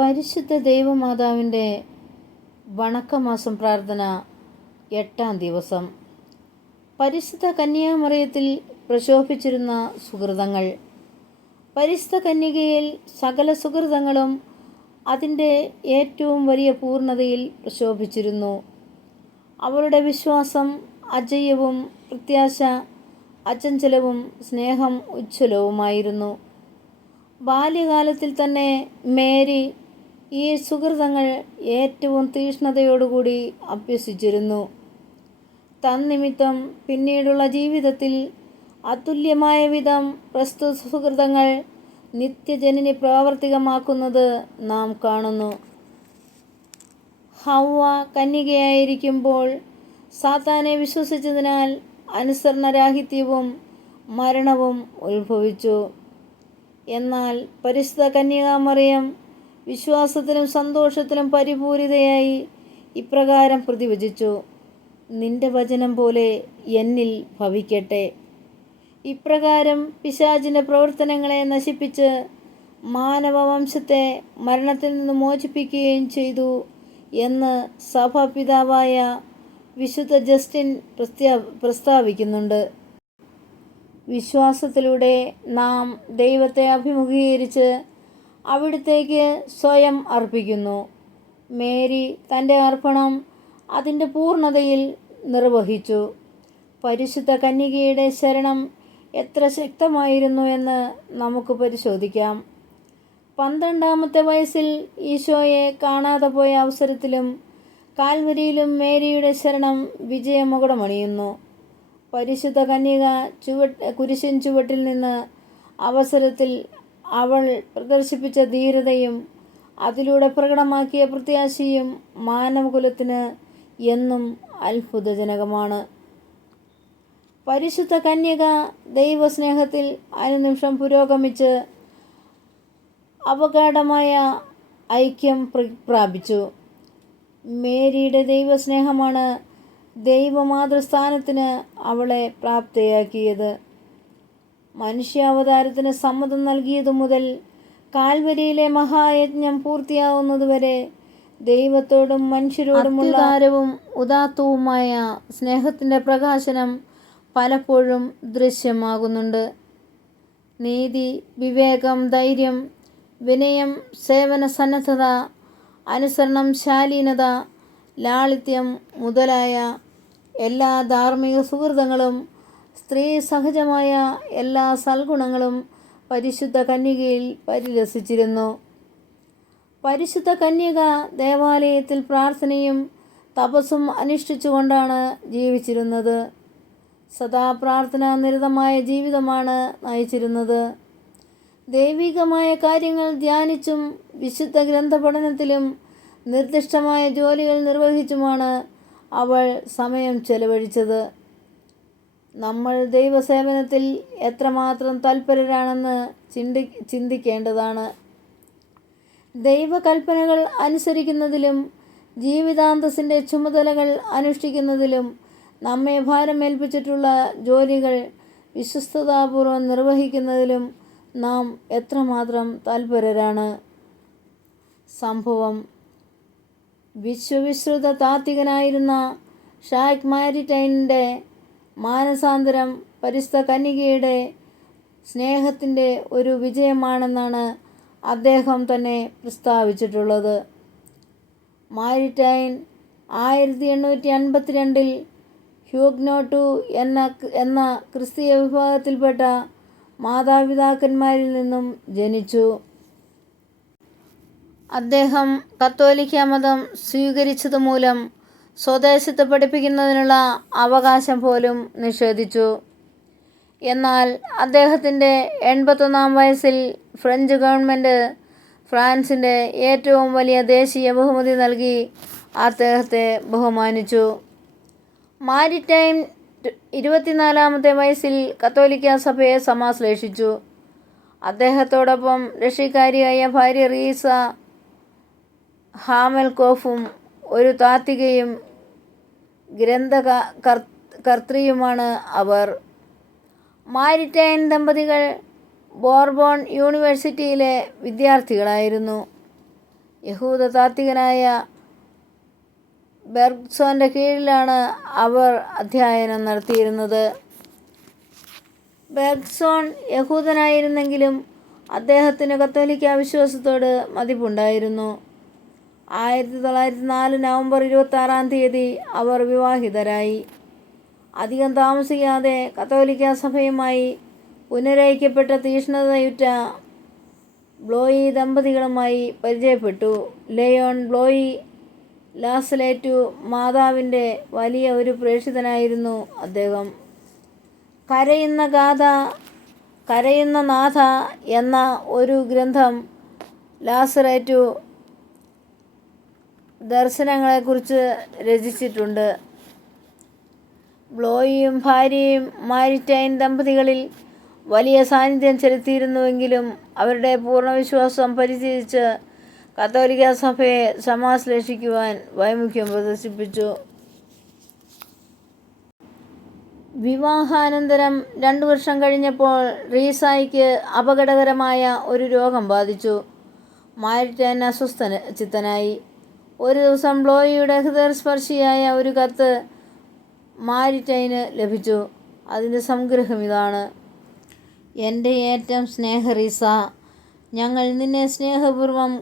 പരിശുദ്ധ ദൈവമാതാവിൻ്റെ വണക്കമാസം പ്രാർത്ഥന 8-ാം ദിവസം. പരിശുദ്ധ കന്യാമറിയത്തിൽ പ്രശോഭിച്ചിരുന്ന സുഹൃതങ്ങൾ. പരിശുദ്ധ കന്യകയിൽ സകല സുഹൃതങ്ങളും അതിൻ്റെ ഏറ്റവും വലിയ പൂർണ്ണതയിൽ പ്രശോഭിച്ചിരുന്നു. അവളുടെ വിശ്വാസം അജയ്യവും പ്രത്യാശ അചഞ്ചലവും സ്നേഹം ഉജ്ജ്വലവുമായിരുന്നു. ബാല്യകാലത്തിൽ തന്നെ മേരി ഈ സുഹൃതങ്ങൾ ഏറ്റവും തീക്ഷ്ണതയോടുകൂടി അഭ്യസിച്ചിരുന്നു. തന്നിമിത്തം പിന്നീടുള്ള ജീവിതത്തിൽ അതുല്യമായ വിധം പ്രസ്തുത സുഹൃതങ്ങൾ നിത്യജനനി പ്രാവർത്തികമാക്കുന്നത് നാം കാണുന്നു. ഹവ്വ കന്യകയായിരിക്കുമ്പോൾ സാത്താനെ വിശ്വസിച്ചതിനാൽ അനുസരണരാഹിത്യവും മരണവും ഉത്ഭവിച്ചു. എന്നാൽ പരിശുദ്ധ കന്യകാമറിയം വിശ്വാസത്തിലും സന്തോഷത്തിലും പരിപൂരിതയായി ഇപ്രകാരം പ്രതിവചിച്ചു: നിന്റെ വചനം പോലെ എന്നിൽ ഭവിക്കട്ടെ. ഇപ്രകാരം പിശാചിൻ്റെ പ്രവർത്തനങ്ങളെ നശിപ്പിച്ച് മാനവവംശത്തെ മരണത്തിൽ നിന്ന് മോചിപ്പിക്കുകയും ചെയ്തു എന്ന് സഭാപിതാവായ വിശുദ്ധ ജസ്റ്റിൻ പ്രസ്താവിക്കുന്നുണ്ട്. വിശ്വാസത്തിലൂടെ നാം ദൈവത്തെ അഭിമുഖീകരിച്ച് അവിടുത്തേക്ക് സ്വയം അർപ്പിക്കുന്നു. മേരി തൻ്റെ അർപ്പണം അതിൻ്റെ പൂർണ്ണതയിൽ നിർവഹിച്ചു. പരിശുദ്ധ കന്യകയുടെ ശരണം എത്ര ശക്തമായിരുന്നു എന്ന് നമുക്ക് പരിശോധിക്കാം. 12-ാമത്തെ വയസ്സിൽ ഈശോയെ കാണാതെ പോയ അവസരത്തിലും കാൽവരിയിലും മേരിയുടെ ശരണം വിജയമകുടമണിയുന്നു. പരിശുദ്ധ കന്യക കുരിശിൻ ചുവട്ടിൽ നിന്ന് അവസരത്തിൽ അവൾ പ്രദർശിപ്പിച്ച ധീരതയും അതിലൂടെ പ്രകടമാക്കിയ പ്രത്യാശയും മാനവകുലത്തിന് എന്നും അത്ഭുതജനകമാണ്. പരിശുദ്ധ കന്യക ദൈവസ്നേഹത്തിൽ അനുനിമിഷം പുരോഗമിച്ച് അപകടമായ ഐക്യം പ്രാപിച്ചു. മേരിയുടെ ദൈവസ്നേഹമാണ് ദൈവമാതൃസ്ഥാനത്തിന് അവളെ പ്രാപ്തയാക്കിയത്. മനുഷ്യാവതാരത്തിന് സമ്മതം നൽകിയതു മുതൽ കാൽവരിയിലെ മഹായജ്ഞം പൂർത്തിയാവുന്നതുവരെ ദൈവത്തോടും മനുഷ്യരോടുമുള്ള ആരവും ഉദാത്തവുമായ സ്നേഹത്തിൻ്റെ പ്രകാശനം പലപ്പോഴും ദൃശ്യമാകുന്നുണ്ട്. നീതി, വിവേകം, ധൈര്യം, വിനയം, സേവന സന്നദ്ധത, അനുസരണം, ശാലീനത, ലാളിത്യം മുതലായ എല്ലാ ധാർമ്മിക സുഹൃതങ്ങളും സ്ത്രീ സഹജമായ എല്ലാ സൽഗുണങ്ങളും പരിശുദ്ധ കന്യകയിൽ പരിലസിച്ചിരുന്നു. പരിശുദ്ധ കന്യക ദേവാലയത്തിൽ പ്രാർത്ഥനയും തപസ്സും അനുഷ്ഠിച്ചുകൊണ്ടാണ് ജീവിച്ചിരുന്നത്. സദാ പ്രാർത്ഥനാ നിരതമായ ജീവിതമാണ് നയിച്ചിരുന്നത്. ദൈവികമായ കാര്യങ്ങൾ ധ്യാനിച്ചും വിശുദ്ധ ഗ്രന്ഥപഠനത്തിലും നിർദ്ദിഷ്ടമായ ജോലികൾ നിർവഹിച്ചുമാണ് അവൾ സമയം ചെലവഴിച്ചത്. നമ്മൾ ദൈവസേവനത്തിൽ എത്രമാത്രം തൽപരരാണെന്ന് ചിന്തിക്കേണ്ടതാണ്. ദൈവകൽപ്പനകൾ അനുസരിക്കുന്നതിലും ജീവിതാന്തസ്സിൻ്റെ ചുമതലകൾ അനുഷ്ഠിക്കുന്നതിലും നമ്മെ ഭാരമേൽപ്പിച്ചിട്ടുള്ള ജോലികൾ വിശ്വസ്തതാപൂർവം നിർവഹിക്കുന്നതിലും നാം എത്രമാത്രം തൽപരരാണ്. സംഭവം: വിശ്വവിശ്രുത താത്വികനായിരുന്ന ഷാക്ക് മാരിറ്റൈനിൻ്റെ മാനസാന്തരം പരിശുദ്ധ കന്യകയുടെ സ്നേഹത്തിൻ്റെ ഒരു വിജയമാണെന്നാണ് അദ്ദേഹം തന്നെ പ്രസ്താവിച്ചിട്ടുള്ളത്. മാരിറ്റൈൻ 1852 ഹ്യൂഗ്നോട്ടു എന്ന ക്രിസ്തീയ വിഭാഗത്തിൽപ്പെട്ട മാതാപിതാക്കന്മാരിൽ നിന്നും ജനിച്ചു. അദ്ദേഹം കത്തോലിക്ക മതം സ്വീകരിച്ചതുമൂലം സ്വദേശത്ത് പഠിപ്പിക്കുന്നതിനുള്ള അവകാശം പോലും നിഷേധിച്ചു. എന്നാൽ അദ്ദേഹത്തിൻ്റെ 81-ാം വയസ്സിൽ ഫ്രഞ്ച് ഗവൺമെൻറ് ഫ്രാൻസിൻ്റെ ഏറ്റവും വലിയ ദേശീയ ബഹുമതി നൽകി അദ്ദേഹത്തെ ബഹുമാനിച്ചു. മാരിറ്റൈൻ 24-ാമത്തെ വയസ്സിൽ കത്തോലിക്ക സഭയെ സമാശ്ലേഷിച്ചു. അദ്ദേഹത്തോടൊപ്പം രക്ഷിക്കാരിയായ ഭാര്യ റീസ ഹാമെൽകോഫും ഒരു താത്വികയും ഗ്രന്ഥകർത്രിയുമാണ് അവർ. മാരിറ്റൈൻ ദമ്പതികൾ ബോർബോൺ യൂണിവേഴ്സിറ്റിയിലെ വിദ്യാർത്ഥികളായിരുന്നു. യഹൂദ താത്വികനായ ബെർഗ്സോൻ്റെ കീഴിലാണ് അവർ അധ്യയനം നടത്തിയിരുന്നത്. ബെർഗ്സോൺ യഹൂദനായിരുന്നെങ്കിലും അദ്ദേഹത്തിന് കത്തോലിക്ക വിശ്വാസത്തോട് മതിപ്പുണ്ടായിരുന്നു. 1904 നവംബർ 26 അവർ വിവാഹിതരായി. അധികം താമസിയാതെ കത്തോലിക്ക സഭയുമായി പുനരൈക്യപ്പെട്ട തീക്ഷ്ണതയുറ്റ ബ്ലോയി ദമ്പതികളുമായി പരിചയപ്പെട്ടു. ലിയോൺ ബ്ലോയി ലാസലേറ്റു മാതാവിൻ്റെ വലിയ ഒരു പ്രേക്ഷിതനായിരുന്നു അദ്ദേഹം. കരയുന്ന നാഥ എന്ന ഒരു ഗ്രന്ഥം ലാസലേറ്റു ദർശനങ്ങളെക്കുറിച്ച് രചിച്ചിട്ടുണ്ട്. ബ്ലോയിയും ഭാര്യയും മാരിറ്റൈൻ ദമ്പതികളിൽ വലിയ സാന്നിധ്യം ചെലുത്തിയിരുന്നുവെങ്കിലും അവരുടെ പൂർണ്ണവിശ്വാസം പരിത്യജിച്ച് കത്തോലിക്ക സഭയെ സമാശ്ലേഷിക്കുവാൻ വൈമുഖ്യം പ്രദർശിപ്പിച്ചു. വിവാഹാനന്തരം 2 വർഷം കഴിഞ്ഞപ്പോൾ റീസായ്ക്ക് അപകടകരമായ ഒരു രോഗം ബാധിച്ചു. മാരിറ്റൈൻ ചിത്തനായി. ഒരു ദിവസം ബ്ലോയിയുടെ ഹൃദയസ്പർശിയായ ഒരു കത്ത് മാരിറ്റൈന് ലഭിച്ചു. അതിൻ്റെ സംഗ്രഹം ഇതാണ്: എൻ്റെ ഏറ്റവും സ്നേഹ റീസ, ഞങ്ങൾ നിന്നെ സ്നേഹപൂർവ്വം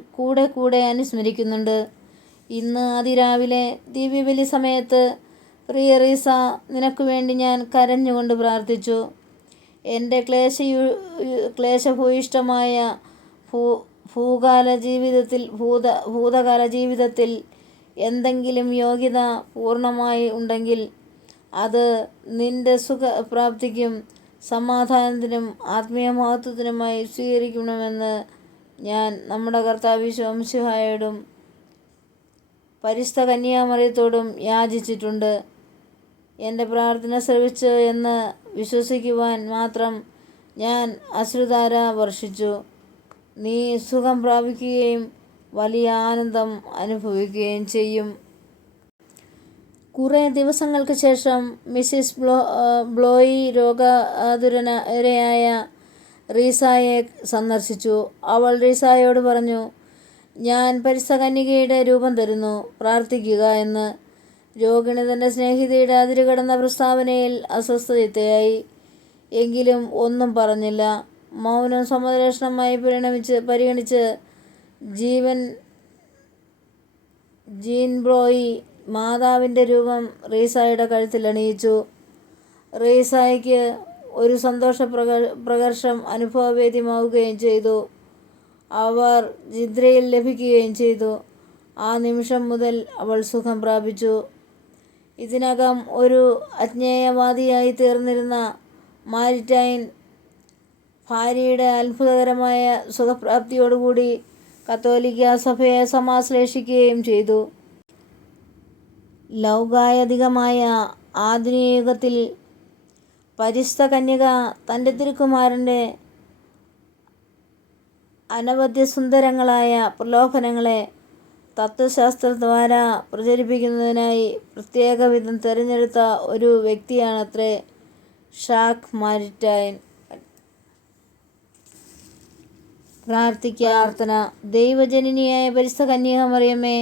കൂടെ അനുസ്മരിക്കുന്നുണ്ട്. ഇന്ന് അതിരാവിലെ ദിവ്യബലി സമയത്ത് പ്രിയ റീസ, നിനക്ക് വേണ്ടി ഞാൻ കരഞ്ഞുകൊണ്ട് പ്രാർത്ഥിച്ചു. എൻ്റെ ക്ലേശഭൂയിഷ്ടമായ ഭൂതകാല ജീവിതത്തിൽ എന്തെങ്കിലും യോഗ്യത പൂർണ്ണമായി ഉണ്ടെങ്കിൽ അത് നിൻ്റെ സുഖപ്രാപ്തിക്കും സമാധാനത്തിനും ആത്മീയ മഹത്വത്തിനുമായി സ്വീകരിക്കണമെന്ന് ഞാൻ നമ്മുടെ കർത്താവ് ഈശോ മിശിഹായോടും പരിശുദ്ധ കന്യാമറിയത്തോടും യാചിച്ചിട്ടുണ്ട്. എൻ്റെ പ്രാർത്ഥന ശ്രവിച്ചു എന്ന് വിശ്വസിക്കുവാൻ മാത്രം ഞാൻ അശ്രുധാര വർഷിച്ചു. നീ സുഖം പ്രാപിക്കുകയും വലിയ ആനന്ദം അനുഭവിക്കുകയും ചെയ്യും. കുറേ ദിവസങ്ങൾക്ക് ശേഷം മിസ്സിസ് ബ്ലോയി രോഗാതുരയായ റീസായെ സന്ദർശിച്ചു. അവൾ റീസായോട് പറഞ്ഞു, ഞാൻ പരിശുദ്ധ കന്യകയുടെ രൂപം തരുന്നു, പ്രാർത്ഥിക്കുക എന്ന്. രോഗിണി തൻ്റെ സ്നേഹിതയുടെ അതിരുകടന്ന പ്രസ്താവനയിൽ അസ്വസ്ഥചിത്തയായി. എങ്കിലും ഒന്നും പറഞ്ഞില്ല. മൗനം സമ്മതലക്ഷണമായി പരിഗണിച്ച് ജീൻ ബ്ലോയി മാതാവിൻ്റെ രൂപം റീസായുടെ കഴുത്തിൽ അണിയിച്ചു. റീസായ്ക്ക് ഒരു സന്തോഷ പ്രകർഷം അനുഭവവേദ്യമാവുകയും ചെയ്തു. അവർ നിദ്രയിൽ ലഭിക്കുകയും ചെയ്തു. ആ നിമിഷം മുതൽ അവൾ സുഖം പ്രാപിച്ചു. ഇതിനകം ഒരു അജ്ഞേയവാദിയായി തീർന്നിരുന്ന മാരിറ്റൈൻ ഭാര്യയുടെ അത്ഭുതകരമായ സുഖപ്രാപ്തിയോടുകൂടി കത്തോലിക്ക സഭയെ സമാശ്ലേഷിക്കുകയും ചെയ്തു. ലൗകായതികമായ ആധുനിക യുഗത്തിൽ പരിശുദ്ധ കന്യക തൻ്റെ തിരുക്കുമാരൻ്റെ അനവധ്യസുന്ദരങ്ങളായ പ്രലോഭനങ്ങളെ തത്വശാസ്ത്രദ്വാരാ പ്രചരിപ്പിക്കുന്നതിനായി പ്രത്യേകവിധം തിരഞ്ഞെടുത്ത ഒരു വ്യക്തിയാണത്രേ ഷാക്ക് മാരിറ്റൈൻ. പ്രാർത്ഥന. ദൈവജനനിയായ പരിശുദ്ധ കന്യകമറിയമേ,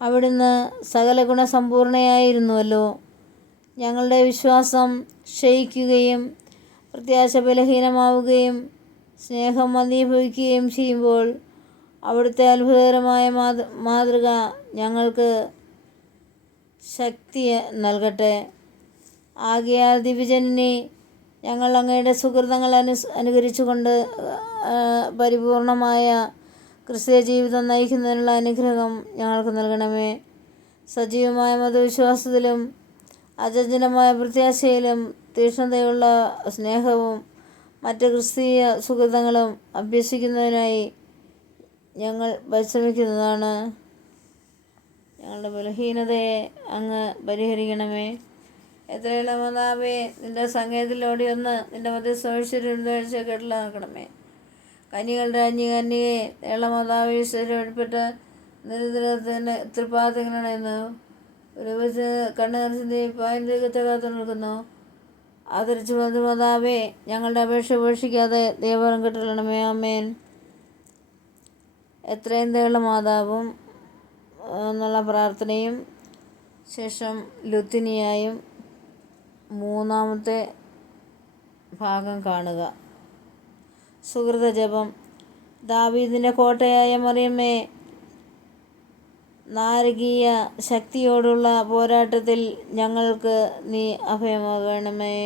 അവിടുന്ന് സകല ഗുണസമ്പൂർണയായിരുന്നുവല്ലോ. ഞങ്ങളുടെ വിശ്വാസം ക്ഷയിക്കുകയും പ്രത്യാശ ബലഹീനമാവുകയും സ്നേഹം മന്ദീഭവിക്കുകയും ചെയ്യുമ്പോൾ അവിടുത്തെ അത്ഭുതകരമായ മാതൃക ഞങ്ങൾക്ക് ശക്തി നൽകട്ടെ. ആകയാൽ ദിവ്യജനനി, ഞങ്ങൾ അങ്ങയുടെ സുകൃതങ്ങൾ അനുകരിച്ചുകൊണ്ട് പരിപൂർണമായ ക്രിസ്തീയ ജീവിതം നയിക്കുന്നതിനുള്ള അനുഗ്രഹം ഞങ്ങൾക്ക് നൽകണമേ. സജീവമായ മതവിശ്വാസത്തിലും അചഞ്ചലമായ പ്രത്യാശയിലും തീക്ഷ്ണതയുള്ള സ്നേഹവും മറ്റ് ക്രിസ്തീയ സുകൃതങ്ങളും അഭ്യസിക്കുന്നതിനായി ഞങ്ങൾ പരിശ്രമിക്കുന്നതാണ്. ഞങ്ങളുടെ ബലഹീനതയെ അങ്ങ് പരിഹരിക്കണമേ. എത്രയുള്ള മാതാവേ, നിൻ്റെ സങ്കേതത്തിലോടി ഒന്ന് നിൻ്റെ മധ്യസ്ഥ കേട്ടിലാക്കണമേ. കന്യകളുടെ കന്യകയെ ഏള മാതാവ് ഈശ്വരപ്പെട്ട് നിരന്തരത്തിന് തൃപ്പാത്തിക്കണമെന്ന് ഒരു കണ്ണുനീർച്ചിന്തി പായന്തികത്തെ കാത്തു നിൽക്കുന്നു. ആദരിച്ചു മാതാവേ, ഞങ്ങളുടെ അപേക്ഷ ഉപേക്ഷിക്കാതെ ദൈവവരം കെട്ടിടണമേ. ആമേൻ. എത്രയും ദയുള്ള മാതാവും എന്നുള്ള പ്രാർത്ഥനയും ശേഷം ലുത്തിനിയായും മൂന്നാമത്തെ ഭാഗം കാണുക. സുഹൃത ജപം. ദാവീദിൻ്റെ കോട്ടയായ മറിയമ്മേ, നാരകീയ ശക്തിയോടുള്ള പോരാട്ടത്തിൽ ഞങ്ങൾക്ക് നീ അഭയമകണമേ.